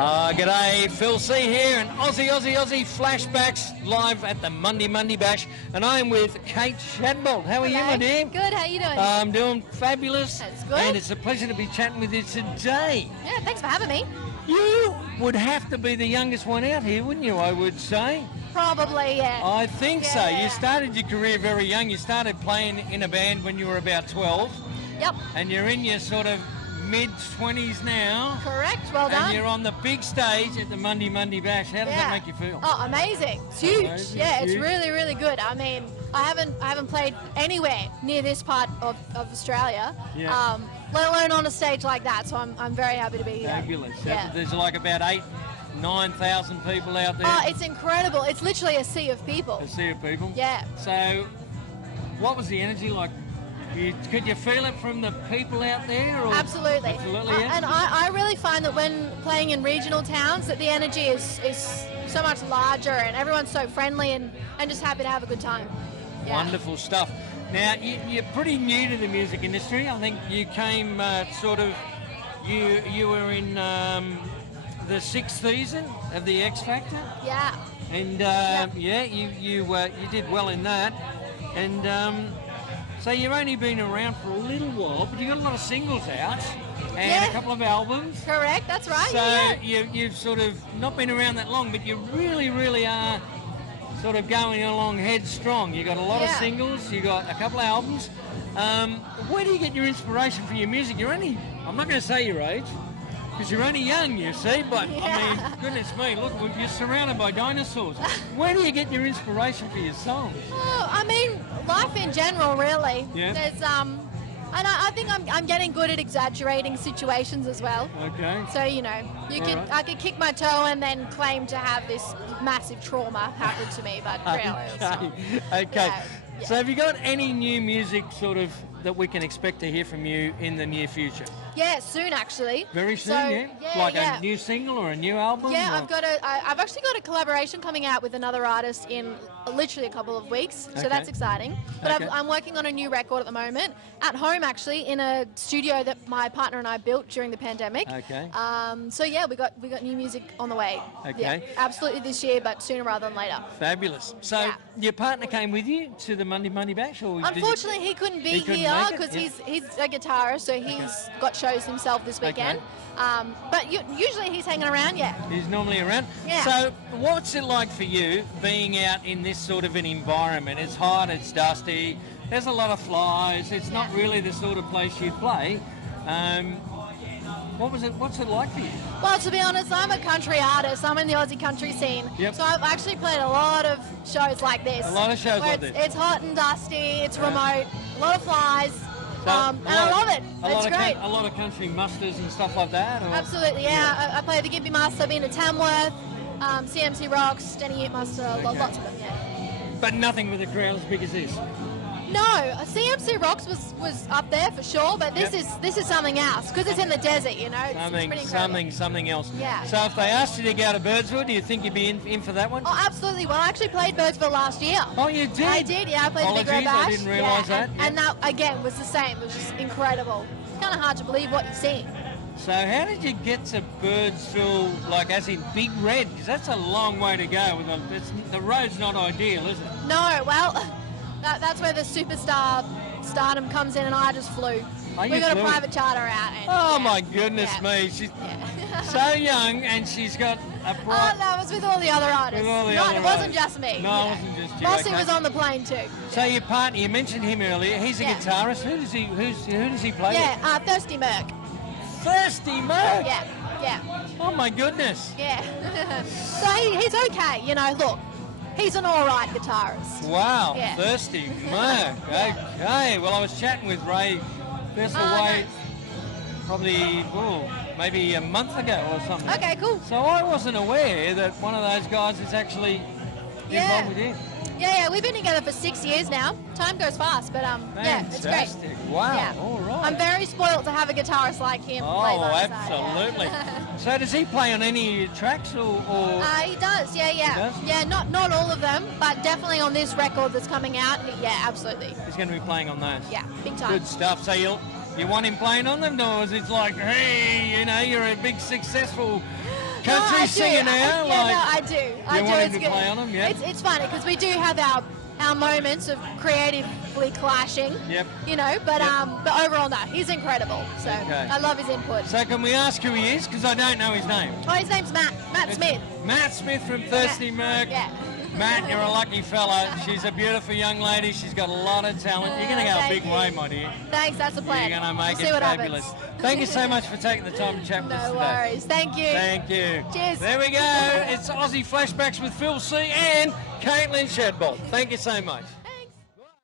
G'day, Phill C here, and Aussie Flashbacks live at the Mundi Mundi Bash, and I'm with Kate Shadbolt. How are you, my dear? Good, how are you doing? I'm doing fabulous. That's good. And it's a pleasure to be chatting with you today. Yeah, thanks for having me. You would have to be the youngest one out here, wouldn't you, I would say? Probably, yeah. I think so. Yeah. You started your career very young. You started playing in a band when you were about 12. Yep. And you're in your sort of mid-20s now. Correct, well done. And you're on the big stage at the Mundi Mundi Bash. How does that make you feel? Oh, amazing. It's huge. Amazing. Yeah, it's Huge. really, really good. I mean, I haven't played anywhere near this part of Australia, Yeah. let alone on a stage like that, so I'm very happy to be here. Fabulous. Yeah. There's like about 9,000 people out there. Oh, it's incredible. It's literally a sea of people. A sea of people. Yeah. So, what was the energy like? Could you feel it from the people out there? Or? Absolutely. Absolutely, yeah. And I really find that when playing in regional towns that the energy is so much larger and everyone's so friendly and just happy to have a good time. Yeah. Wonderful stuff. Now, you're pretty new to the music industry. I think you came you were in the 6th season of the X Factor. Yeah. And you did well in that. And so you've only been around for a little while, but you got a lot of singles out and a couple of albums. Correct, that's right. So you've sort of not been around that long, but you really, really are sort of going along headstrong. You got a lot of singles, you got a couple of albums. Where do you get your inspiration for your music? I'm not going to say your age, because you're only young, you see, but I mean, goodness me, look, you're surrounded by dinosaurs. Where do you get your inspiration for your songs? Oh, I mean, life in general, really. Yeah. There's and I think I'm getting good at exaggerating situations as well. Okay. So I could kick my toe and then claim to have this massive trauma happen to me, but really, it's not. Okay. Yeah. So have you got any new music sort of that we can expect to hear from you in the near future? Yeah, soon actually. Very soon, So, Like a new single or a new album? Yeah, or? I've actually got a collaboration coming out with another artist in literally a couple of weeks, so that's exciting. But I'm working on a new record at the moment, at home actually, in a studio that my partner and I built during the pandemic. Okay. So yeah, we got new music on the way. Okay. Yeah, absolutely this year, but sooner rather than later. Fabulous. So your partner came with you to the Mundi Mundi Bash? Or Unfortunately, he couldn't be here because he's a guitarist, so he's got shows himself this weekend. But usually he's hanging around, He's normally around? Yeah. So what's it like for you being out in this sort of an environment? It's hot, it's dusty, there's a lot of flies, it's not really the sort of place you play. What's it like for you? Well, to be honest, I'm a country artist. I'm in the Aussie country scene. Yep. So I've actually played a lot of shows like this. A lot of shows like this. It's hot and dusty, it's remote, a lot of flies, and I love it. It's great. A lot of country musters and stuff like that? Or? Absolutely, yeah. I play the Gimpy Master, I've been to Tamworth, CMC Rocks, Denny Ute Master, lots of them, But nothing with a crowd as big as this? No, CMC Rocks was up there for sure, but this is something else because it's in the desert, It's pretty incredible. Something else. Yeah. So if they asked you to go to Birdsville, do you think you'd be in for that one? Oh, absolutely. Well, I actually played Birdsville last year. Oh, you did? I did, yeah. I played the Big Red Apologies, Bash. I didn't realise that. And that, again, was the same. It was just incredible. It's kind of hard to believe what you're seeing. So how did you get to Birdsville, like as in Big Red? Because that's a long way to go. The road's not ideal, is it? No, well, that's where the superstar stardom comes in, and I just flew. We got a private charter out. And, my goodness me. She's so young, and she's got a Oh, no, it was with all the other artists. It wasn't just me. No, it wasn't just you. Bossy was on the plane too. So your partner, you mentioned him earlier. He's a guitarist. Who does he play with? Yeah, Thirsty Merc. Thirsty Merc? Yeah. Oh my goodness. Yeah. So he's okay, look. He's an alright guitarist. Wow, Yeah. Thirsty Merc. Okay, well I was chatting with Ray Besselway probably maybe a month ago or something. Okay, cool. So I wasn't aware that one of those guys is actually involved with you. Yeah, we've been together for 6 years now. Time goes fast, but it's great. Fantastic. Wow, Yeah. all right. I'm very spoiled to have a guitarist like him. play by my side, absolutely. So does he play on any tracks or? He does, yeah. He does? Yeah, not all of them, but definitely on this record that's coming out, yeah, absolutely. He's going to be playing on those? Yeah, big time. Good stuff. So you want him playing on them, or is it like, hey, you're a big successful country singer now? I do. You want him to play on them, yeah? It's funny because we do have our moments of creatively clashing. Yep. You know, but overall, no, he's incredible. So I love his input. So can we ask who he is? Because I don't know his name. Oh, his name's Matt. Matt Smith. Matt Smith from Thirsty Merc. Yeah. Matt, you're a lucky fella. She's a beautiful young lady. She's got a lot of talent. You're going to go a big way, my dear. Thanks, that's the plan. You're going to make we'll it fabulous. Thank you so much for taking the time to chat with us today. No worries. Thank you. Thank you. Cheers. There we go. It's Aussie Flashbacks with Phill C and Caitlyn Shadbolt. Thank you so much.